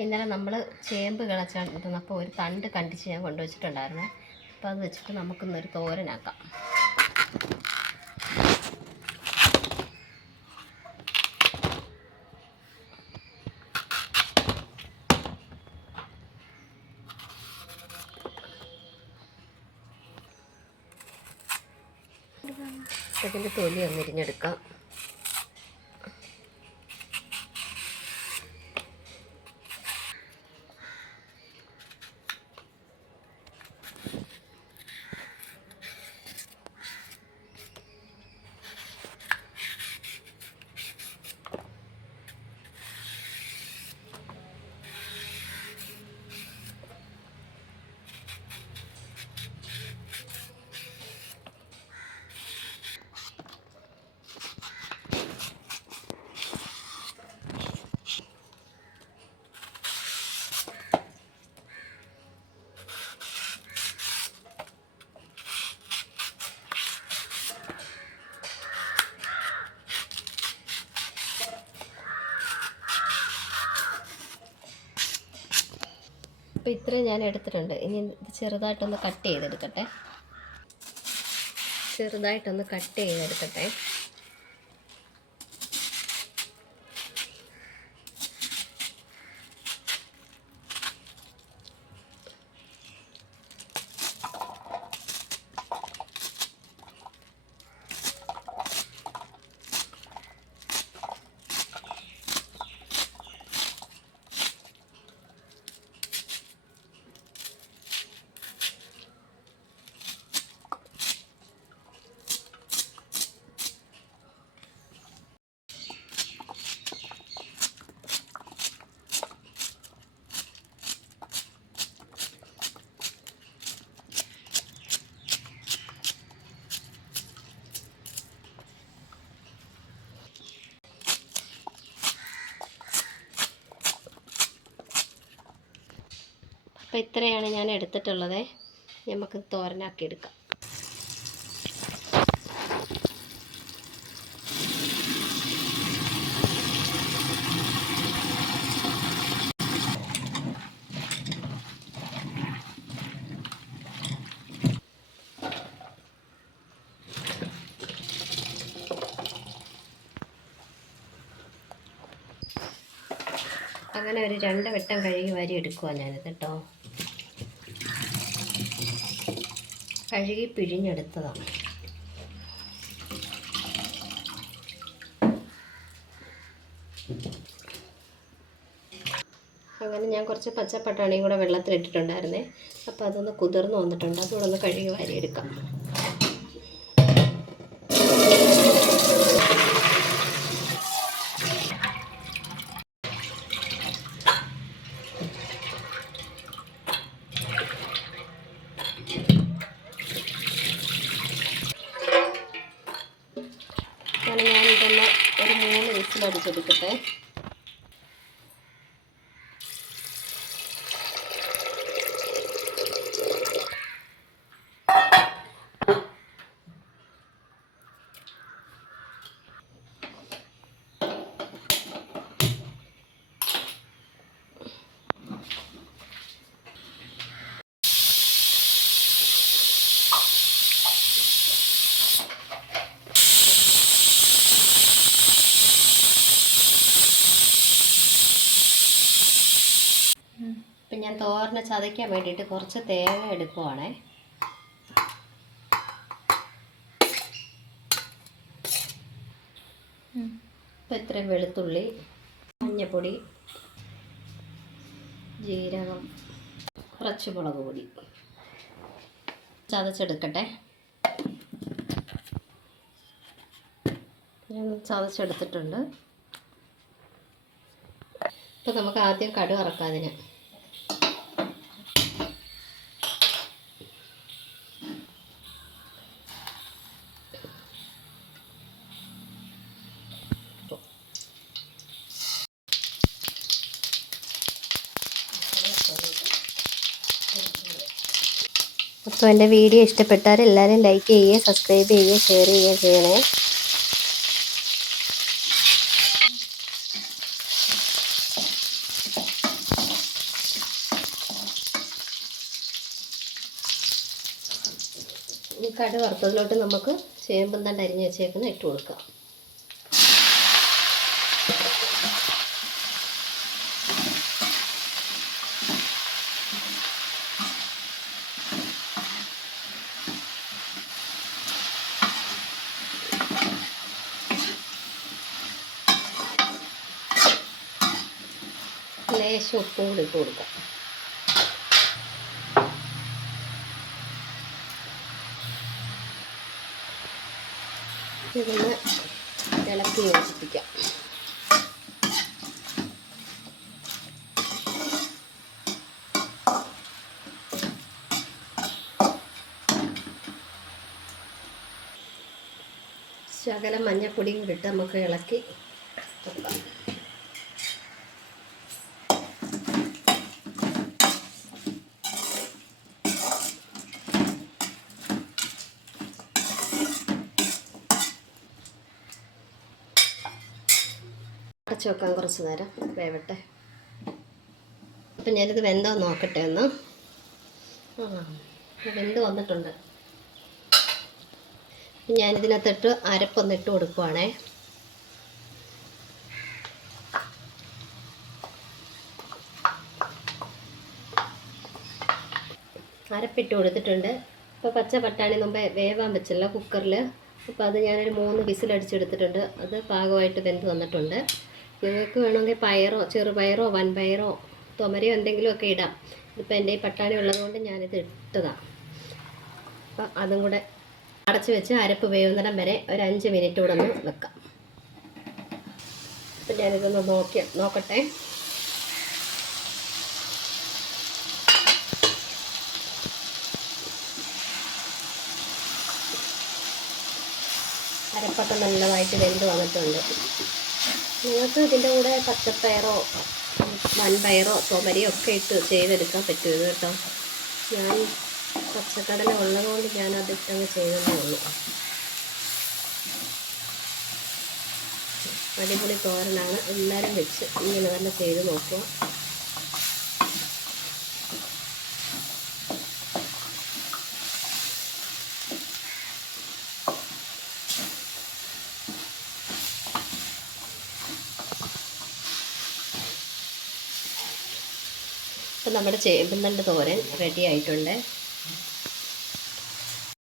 ഇന്നലെ നമ്മൾ ചേമ്പ് കിളച്ചപ്പോൾ ഒരു തണ്ട് കണ്ടിച്ച് ഞാൻ കൊണ്ടുവച്ചിട്ടുണ്ടായിരുന്നു. അപ്പോൾ അത് വെച്ചിട്ട് നമുക്കിന്നൊരു തോരനാക്കാം. ഇതിൻ്റെ തൊലി ഒന്ന് ഇരിഞ്ഞെടുക്കാം. അപ്പോൾ ഇത്രയും ഞാൻ എടുത്തിട്ടുണ്ട്. ഇനി ഇത് ചെറുതായിട്ടൊന്ന് കട്ട് ചെയ്തെടുക്കട്ടെ. അപ്പോൾ ഇത്രയാണ് ഞാൻ എടുത്തിട്ടുള്ളത്. നമുക്ക് തോരനാക്കി എടുക്കാം. അങ്ങനെ ഒരു 2 വട്ടം കഴുകി വാരി എടുക്കുക ഞാനിത് കേട്ടോ. കഴുകി പിഴിഞ്ഞെടുത്തതാണ്. അങ്ങനെ ഞാൻ കുറച്ച് പച്ചപ്പട്ടാണിയും കൂടെ വെള്ളത്തിലിട്ടിട്ടുണ്ടായിരുന്നേ. അപ്പോൾ അതൊന്ന് കുതിർന്ന് വന്നിട്ടുണ്ട്. അതുകൂടെ ഒന്ന് കഴുകി വാരിയെടുക്കാം. ഞാനിതെല്ലാം ഒരു 3 വിസിലടിച്ചെടുക്കട്ടെ. ഇപ്പം ഞാൻ തോരനെ ചതയ്ക്കാൻ വേണ്ടിയിട്ട് കുറച്ച് തേങ്ങ എടുക്കുവാണേ. ഇപ്പം ഇത്രയും വെളുത്തുള്ളി, മഞ്ഞൾപ്പൊടി, ജീരകം, കുറച്ച് മുളക് പൊടി ചതച്ചെടുക്കട്ടെ. ഞാൻ ചതച്ചെടുത്തിട്ടുണ്ട്. ഇപ്പം നമുക്ക് ആദ്യം കടുക് വറക്കാം. അതിന് അപ്പോൾ എൻ്റെ വീഡിയോ ഇഷ്ടപ്പെട്ടാൽ എല്ലാവരും ലൈക്ക് ചെയ്യുക, സബ്സ്ക്രൈബ് ചെയ്യുക, ഷെയർ ചെയ്യുക ചെയ്യണേ. കടുക് വറുത്തതിലോട്ട് നമുക്ക് ചേമ്പും തണ്ട് അരിഞ്ഞ് വെച്ചേക്കുന്ന ഇട്ട് കൊടുക്കാം. ലേശം ഉപ്പും കൂടി ഇട്ട് കൊടുക്കാം. ഇതൊന്ന് ഇളക്കി യോജിപ്പിക്കാം. ശകലം മഞ്ഞപ്പൊടിയും കൂടി ഇട്ട് നമുക്ക് ഇളക്കി വെക്കാം. അടച്ചു വെക്കാൻ കുറച്ച് നേരം വേവട്ടെ. അപ്പം ഞാനിത് വെന്തോ നോക്കട്ടെ ഒന്ന്. വെന്ത് വന്നിട്ടുണ്ട്. ഞാനിതിനകത്തിട്ട് അരപ്പൊന്നിട്ട് കൊടുക്കുവാണേ. അരപ്പിട്ട് കൊടുത്തിട്ടുണ്ട്. ഇപ്പോൾ പച്ച പട്ടാണി മുമ്പേ വേവാൻ വെച്ചല്ലോ കുക്കറിൽ. അപ്പോൾ അത് ഞാനൊരു 3 വിസിലടിച്ചെടുത്തിട്ടുണ്ട്. അത് പാകമായിട്ട് വെന്ത് വന്നിട്ടുണ്ട്. നിങ്ങൾക്ക് വേണമെങ്കിൽ പയറോ ചെറുപയറോ വൻപയറോ തുമരയോ എന്തെങ്കിലുമൊക്കെ ഇടാം. ഇതിപ്പോൾ എൻ്റെ ഈ പട്ടാണി ഉള്ളതുകൊണ്ട് ഞാനിത് ഇട്ടതാണ്. അപ്പം അതും കൂടെ അടച്ച് വെച്ച് അരപ്പ് വേവുന്നിടം വരെ ഒരു 5 മിനിറ്റ് കൂടെ ഒന്ന് വെക്കാം. അപ്പം ഞാനിതൊന്ന് നോക്കട്ടെ. അരപ്പൊക്കെ നല്ലതായിട്ട് വെന്ത് വന്നിട്ടുണ്ട്. നിങ്ങൾക്ക് ഇതിൻ്റെ കൂടെ പച്ചപ്പയറോ വൻപയറോ തുമരയോ ഒക്കെ ഇട്ട് ചെയ്തെടുക്കാൻ പറ്റും കേട്ടോ. ഞാൻ പച്ചക്കടല ഉള്ളതുകൊണ്ട് ഞാനതിട്ടങ്ങ് ചെയ്തതേ ഉള്ളൂ. അടിപൊളി തോരനാണ്. എല്ലാവരും വെച്ച് ഇങ്ങനെ തന്നെ ചെയ്ത് നോക്കുക. ഇപ്പം നമ്മുടെ ചേമ്പും തണ്ട് തോരൻ റെഡി ആയിട്ടുണ്ട്.